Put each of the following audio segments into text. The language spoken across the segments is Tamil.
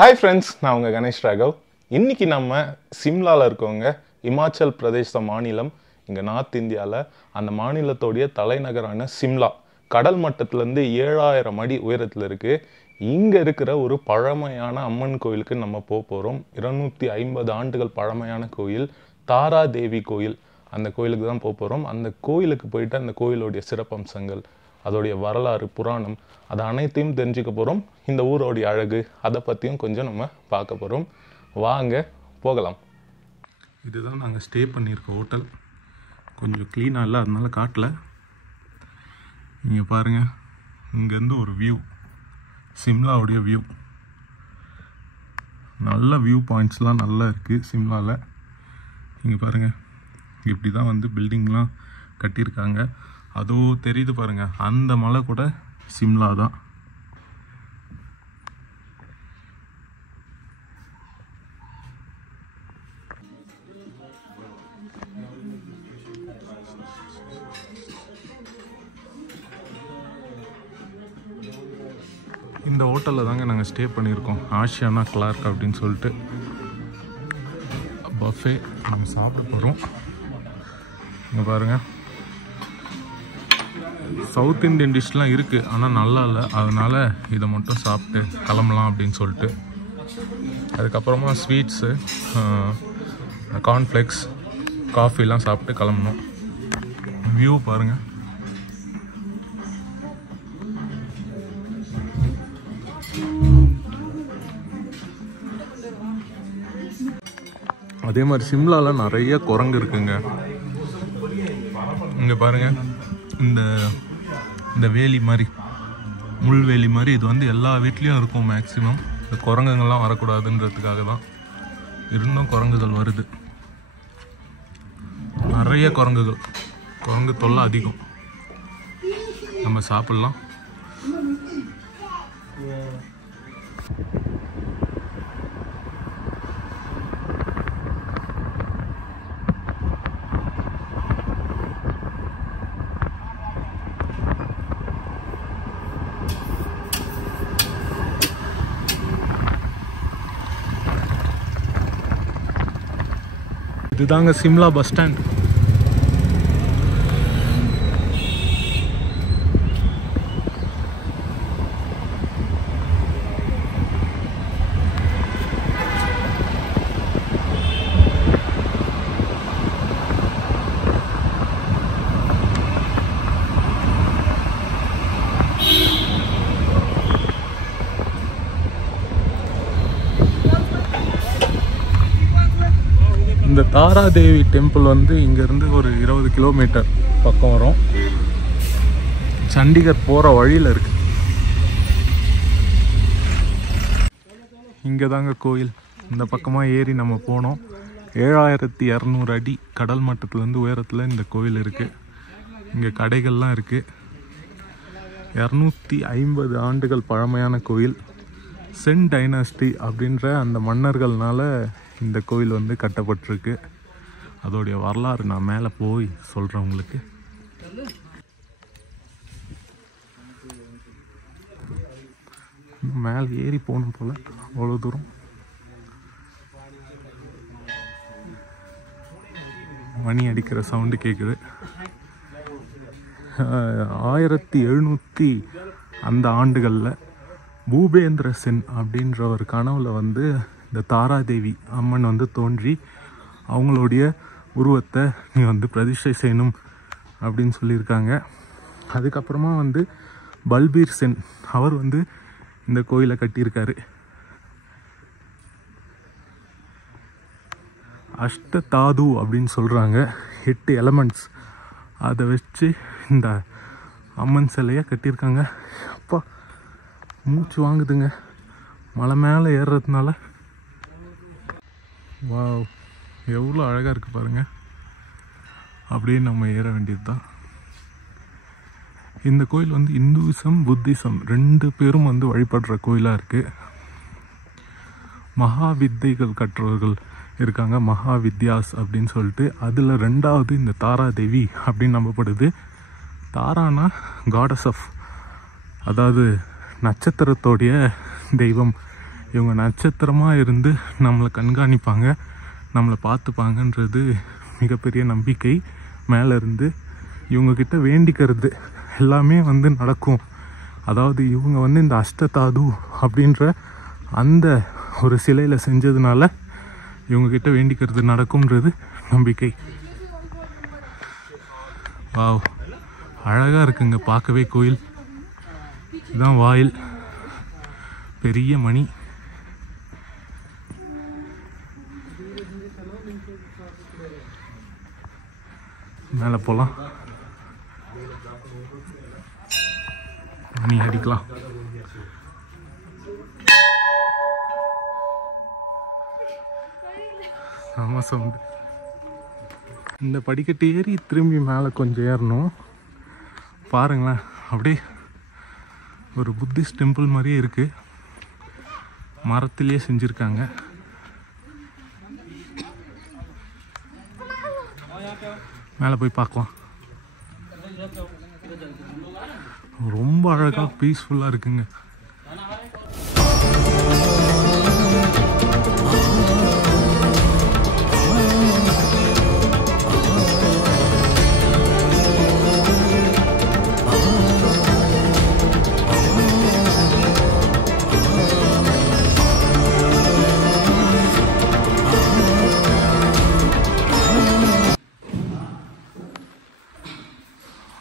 ஹாய் ஃப்ரெண்ட்ஸ், நான் உங்கள் கணேஷ் ராகவ். இன்றைக்கி நம்ம சிம்லாவில் இருக்கவங்க, இமாச்சல் பிரதேச மாநிலம், இங்கே நார்த் இந்தியாவில். அந்த மாநிலத்தோடைய தலைநகரான சிம்லா கடல் மட்டத்திலேருந்து 7000 அடி உயரத்தில் இருக்குது. இங்கே இருக்கிற ஒரு பழமையான அம்மன் கோயிலுக்கு நம்ம போகிறோம். 250 ஆண்டுகள் பழமையான கோயில், தாரா தேவி கோயில். அந்த கோயிலுக்கு தான் போகிறோம். அந்த கோயிலுக்கு போயிட்டு அந்த கோயிலுடைய சிறப்பம்சங்கள், அதோடைய வரலாறு, புராணம், அது அனைத்தையும் தெரிஞ்சுக்க போகிறோம். இந்த ஊரோடைய அழகு, அதை பற்றியும் கொஞ்சம் நம்ம பார்க்க போகிறோம். வாங்க போகலாம். இதுதான் நாங்கள் ஸ்டே பண்ணியிருக்க ஹோட்டல். கொஞ்சம் க்ளீனாக இல்லை, அதனால காட்டல. நீங்கள் பாருங்கள், இங்கேருந்து ஒரு வியூ, சிம்லாவுடைய வியூ. நல்ல வியூ பாயிண்ட்ஸ்லாம் நல்லா இருக்குது சிம்லாவில். இங்கே பாருங்கள், இப்படி தான் வந்து பில்டிங்லாம் கட்டியிருக்காங்க. அதோ தெரியுது பாருங்கள், அந்த மலை கூட சிம்லா தான். இந்த ஹோட்டலில் தாங்க நாங்கள் ஸ்டே பண்ணியிருக்கோம். ஆஷியானா கிளார்க் அப்படின்னு சொல்லிட்டு பஃபே நம்ம சாப்பிட போகிறோம். இங்கே பாருங்கள், சவுத் இந்தியன் டிஷ்லாம் இருக்குது, ஆனால் நல்லா இல்லை. அதனால் இதை மட்டும் சாப்பிட்டு கிளம்பலாம் அப்படின்னு சொல்லிட்டு. அதுக்கப்புறமா ஸ்வீட்ஸு, கார்ன்ஃப்ளெக்ஸ், காஃபிலாம் சாப்பிட்டு கிளம்பணும். வியூ பாருங்கள். அதே மாதிரி சிம்லாவில் நிறைய குரங்கு இருக்குங்க. இங்கே பாருங்கள், இந்த வேலி மாதிரி, முள்வேலி மாதிரி, இது வந்து எல்லா வீட்லேயும் இருக்கும் மேக்ஸிமம். இந்த குரங்குங்கள்லாம் வரக்கூடாதுன்றதுக்காக தான். இருந்தும் குரங்குகள் வருது, நிறைய குரங்குகள். குரங்கு தொல்லை அதிகம். நம்ம சாப்பிட்லாம். இதுதாங்க சிம்லா பஸ் ஸ்டாண்ட். இந்த தாராதேவி டெம்பிள் வந்து இங்கேருந்து ஒரு 20 கிலோமீட்டர் பக்கம் வரும். சண்டிகர் போகிற வழியில் இருக்குது. இங்கே தாங்க கோயில். இந்த பக்கமாக ஏறி நம்ம போனோம். 7200 அடி கடல் மட்டத்துலேருந்து உயரத்தில் இந்த கோயில் இருக்குது. இங்கே கடைகள்லாம் இருக்குது. 250 ஆண்டுகள் பழமையான கோயில். சென் டைனாஸ்டி அப்படின்ற அந்த மன்னர்கள்னால இந்த கோயில் வந்து கட்டப்பட்டிருக்கு. அதோடைய வரலாறு நான் மேலே போய் சொல்கிறேன் உங்களுக்கு. மேலே ஏறி போகணும் போல், அவ்வளோ தூரம். மணி அடிக்கிற சவுண்டு கேட்குது. 1700 அந்த ஆண்டுகளில் பூபேந்திர சென் அப்படின்ற ஒரு கனவுல வந்து இந்த தாராதேவி அம்மன் வந்து தோன்றி அவங்களுடைய உருவத்தை நீ வந்து பிரதிஷ்டை செய்யணும் அப்படின்னு சொல்லியிருக்காங்க. அதுக்கப்புறமா வந்து பல்பீர் சென் அவர் வந்து இந்த கோயிலை கட்டியிருக்காரு. அஷ்டதாது அப்படின்னு சொல்கிறாங்க, 8 எலமெண்ட்ஸ். அதை வச்சு இந்த அம்மன் சிலையை கட்டியிருக்காங்க. அப்பா மூச்சு வாங்குதுங்க மலை மேலே ஏறுறதுனால. வாவ், எவ்வளோ அழகாக இருக்குது பாருங்கள். அப்படியே நம்ம ஏற வேண்டியது தான். இந்த கோயில் வந்து இந்துவிசம், புத்திசம் 2 பேரும் வந்து வழிபடுற கோயிலாக இருக்குது. மகா வித்தைகள் கற்றவர்கள் இருக்காங்க, மகா வித்யாஸ் அப்படின்னு சொல்லிட்டு. அதில் 2வது இந்த தாராதேவி அப்படின்னு நம்பப்படுது. தாரானா காடஸ் ஆஃப், அதாவது நட்சத்திரத்தோடைய தெய்வம் இவங்க நட்சத்திரமாக இருந்து நம்மளை கண்காணிப்பாங்க, நம்மளை பார்த்துப்பாங்கன்றது மிகப்பெரிய நம்பிக்கை. மேலே இருந்து இவங்கக்கிட்ட வேண்டிக்கிறது எல்லாமே வந்து நடக்கும். அதாவது இவங்க வந்து இந்த அஷ்டதாது அப்படின்ற அந்த ஒரு சிலையில் செஞ்சதுனால இவங்கக்கிட்ட வேண்டிக்கிறது நடக்கும்ன்றது நம்பிக்கை. வாவ், அழகாக இருக்குங்க பார்க்கவே கோயில். இதுதான் வாயில், பெரிய மணி. மேலே போகலாம், மணி அடிக்கலாம். ஆமாம் சவுண்டு. இந்த படிக்கட்டு ஏறி திரும்பி மேலே கொஞ்சம் ஏறணும். பாருங்களேன், அப்படியே ஒரு புத்திஸ்ட் டெம்பிள் மாதிரியே இருக்குது. மரத்திலேயே செஞ்சுருக்காங்க. மேலே போய் பார்க்கலாம். ரொம்ப அழகாக பீஸ்ஃபுல்லாக இருக்குங்க.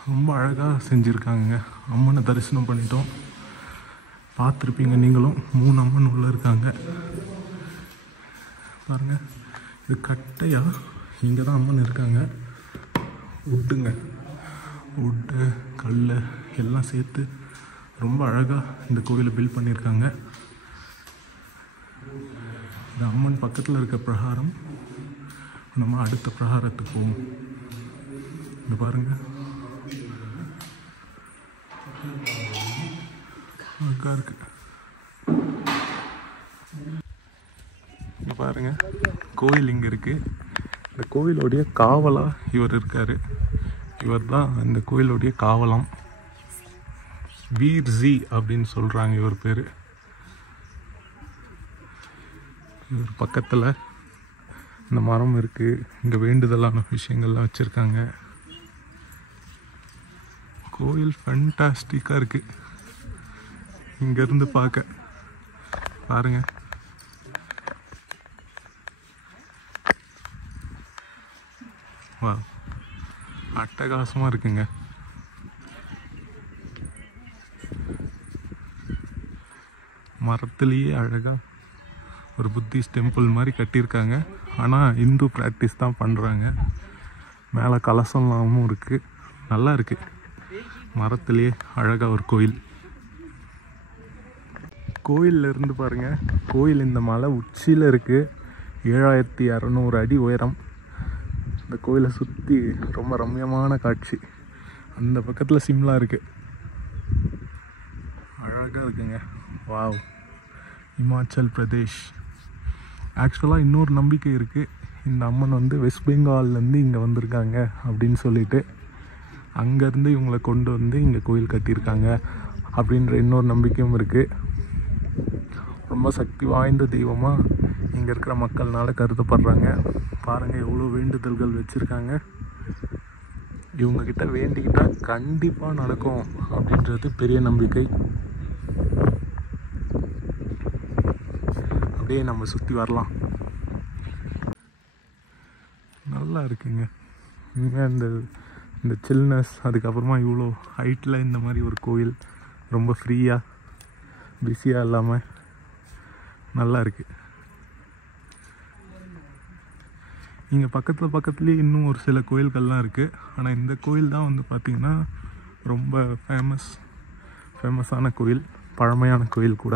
ரொம்ப அழகாக செஞ்சுருக்காங்க. அம்மனை தரிசனம் பண்ணிட்டோம். பார்த்துருப்பீங்க நீங்களும். 3 அம்மன் உள்ளே இருக்காங்க பாருங்கள். இது கட்டையாக இங்கே தான் அம்மன் இருக்காங்க. உட்டுங்க, உட்டு கல் எல்லாம் சேர்த்து ரொம்ப அழகாக இந்த கோவிலை பில்ட் பண்ணியிருக்காங்க. இந்த அம்மன் பக்கத்தில் இருக்க பிரகாரம். நம்ம அடுத்த பிரகாரத்துக்கு போவோம். இது பாருங்கள், அழகாக இருக்கு. இங்கே பாருங்க, கோயில் இங்கே இருக்கு. இந்த கோயிலுடைய காவலாக இவர் இருக்காரு. இவர் தான் இந்த கோயிலுடைய காவலாம். வீர்ஜி அப்படின்னு சொல்கிறாங்க இவர் பேர். இவர் பக்கத்தில் இந்த மரம் இருக்குது. இங்கே வேண்டுதலான விஷயங்கள்லாம் வச்சுருக்காங்க. கோயில் ஃபேண்டாஸ்டிக்காக இருக்குது இங்கேருந்து பார்க்க. பாருங்கள், வா, அட்டகாசமாக இருக்குங்க. மரத்துலேயே அழகாக ஒரு புத்திஸ்ட் டெம்பிள் மாதிரி கட்டியிருக்காங்க. ஆனால் இந்து ப்ராக்டிஸ் தான் பண்ணுறாங்க. மேலே கலசம்லாமும் இருக்குது. நல்லா இருக்குது. மரத்துலேயே அழகாக ஒரு கோயில். கோயிலில் இருந்து பாருங்கள், கோயில் இந்த மலை உச்சியில் இருக்குது. 7600 அடி உயரம். இந்த கோயிலை சுற்றி ரொம்ப ரம்யமான காட்சி. அந்த பக்கத்தில் சிம்லா இருக்குது. அழகாக இருக்குங்க. வாவ், இமாச்சல் பிரதேஷ். ஆக்சுவலாக இன்னொரு நம்பிக்கை இருக்குது. இந்த அம்மன் வந்து வெஸ்ட் பெங்கால்லேருந்து இங்கே வந்திருக்காங்க அப்படின்னு சொல்லிட்டு அங்கேருந்து இவங்களை கொண்டு வந்து இங்கே கோயில் கட்டியிருக்காங்க அப்படின்ற இன்னொரு நம்பிக்கையும் இருக்குது. ரொம்ப சக்தி வாய்ந்த தெய்வமாக இங்கே இருக்கிற மக்கள்னால கருதப்படுறாங்க. பாருங்கள், எவ்வளோ வேண்டுதல்கள் வச்சுருக்காங்க. இவங்கக்கிட்ட வேண்டிக்கிட்டால் கண்டிப்பாக நடக்கும் அப்படின்றது பெரிய நம்பிக்கை. அப்படியே நம்ம சுற்றி வரலாம். நல்லா இருக்குங்க இங்கே இந்த சில்னஸ். அதுக்கப்புறமா இவ்வளோ ஹைட்டில் இந்த மாதிரி ஒரு கோயில் ரொம்ப ஃப்ரீயாக பிஸியாக இல்லாமல் நல்லா இருக்குது. இங்கே பக்கத்துலேயே இன்னும் ஒரு சில கோயில்கள்லாம் இருக்குது. ஆனால் இந்த கோயில் தான் வந்து பார்த்திங்கன்னா ரொம்ப ஃபேமஸான கோயில், பழமையான கோயில் கூட.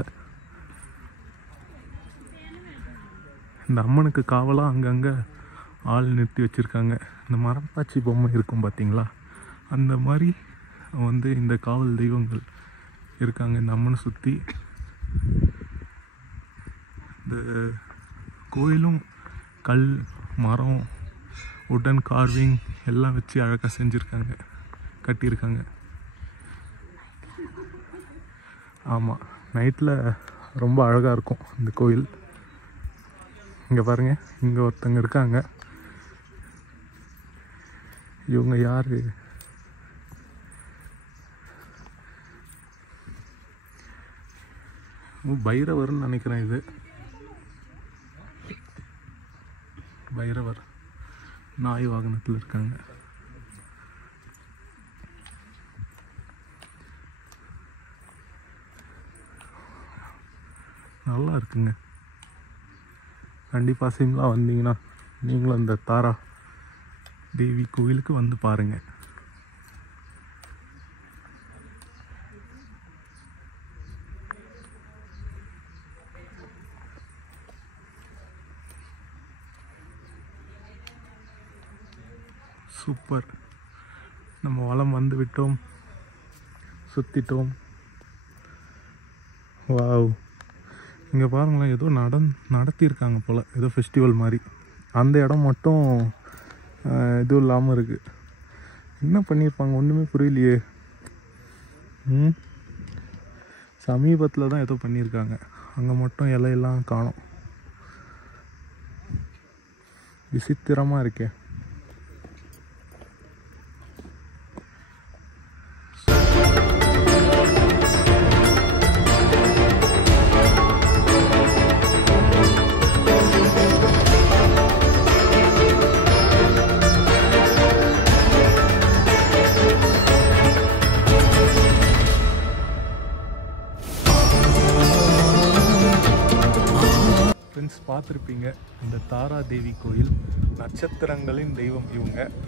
இந்த அம்மனுக்கு காவலாக அங்கங்கே ஆள் நிறுத்தி வச்சுருக்காங்க. இந்த மரப்பாச்சி பொம்மை இருக்கும் பார்த்திங்களா, அந்த மாதிரி வந்து இந்த காவல் தெய்வங்கள் இருக்காங்க இந்த அம்மனை சுற்றி. இந்த கோயிலும் கல், மரம், உடன் கார்விங் எல்லாம் வச்சு அழகாக செஞ்சுருக்காங்க, கட்டியிருக்காங்க. ஆமாம், நைட்டில் ரொம்ப அழகாக இருக்கும் இந்த கோயில். இங்கே பாருங்கள், இங்கே ஒருத்தங்க இருக்காங்க. இவங்க யார்? பைரவர்னு நினைக்கிறேன். இது பைரவர் நாய் வாகனத்தில் இருக்காங்க. நல்லா இருக்குங்க. கண்டிப்பாக சிம்லா வந்தீங்கன்னா நீங்களும் அந்த தாரா தேவி கோயிலுக்கு வந்து பாருங்கள். சூப்பர். நம்ம வலம் வந்து விட்டோம், சுற்றிட்டோம். வாவ், இங்கே பாருங்களேன், ஏதோ நடத்தியிருக்காங்க போல், ஏதோ ஃபெஸ்டிவல் மாதிரி. அந்த இடம் மட்டும் இதுவும் இல்லாமல் இருக்குது. என்ன பண்ணியிருப்பாங்க ஒன்றுமே புரியலையே. சமீபத்தில் தான் ஏதோ பண்ணியிருக்காங்க. அங்கே மட்டும் இலையெல்லாம் காணோம். விசித்திரமாக இருக்கே. பார்த்துருப்பீங்க, இந்த தாரா தேவி கோயில் நட்சத்திரங்களின் தெய்வம்.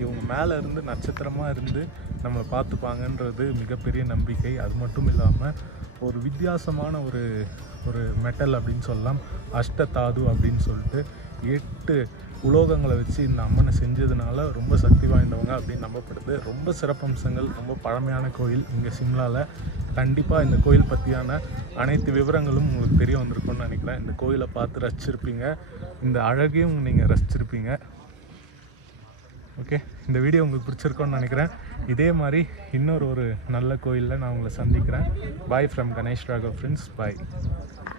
இவங்க மேலே இருந்து நட்சத்திரமாக இருந்து நம்மளை பார்த்துப்பாங்கன்றது மிகப்பெரிய நம்பிக்கை. அது மட்டும் இல்லாமல் ஒரு வித்தியாசமான ஒரு மெட்டல் அப்படின்னு சொல்லலாம், அஷ்டதாது அப்படின்னு சொல்லிட்டு 8 உலோகங்களை வச்சு இந்த அம்மனை செஞ்சதுனால ரொம்ப சக்தி வாய்ந்தவங்க அப்படின்னு நம்பப்படுது. ரொம்ப சிறப்பம்சங்கள், ரொம்ப பழமையான கோயில் இங்கே சிம்லாவில். கண்டிப்பாக இந்த கோயில் பற்றியான அனைத்து விவரங்களும் உங்களுக்கு தெரிய வந்திருக்கும்னு நினைக்கிறேன். இந்த கோயிலை பார்த்து ரசிச்சிருப்பீங்க, இந்த அழகையும் நீங்கள் ரசிச்சிருப்பீங்க. ஓகே, இந்த வீடியோ உங்களுக்கு பிடிச்சிருக்கோன்னு நினைக்கிறேன். இதே மாதிரி இன்னொரு நல்ல கோயிலில் நான் உங்களை சந்திக்கிறேன். Bye from Ganesh Raghav friends. Bye.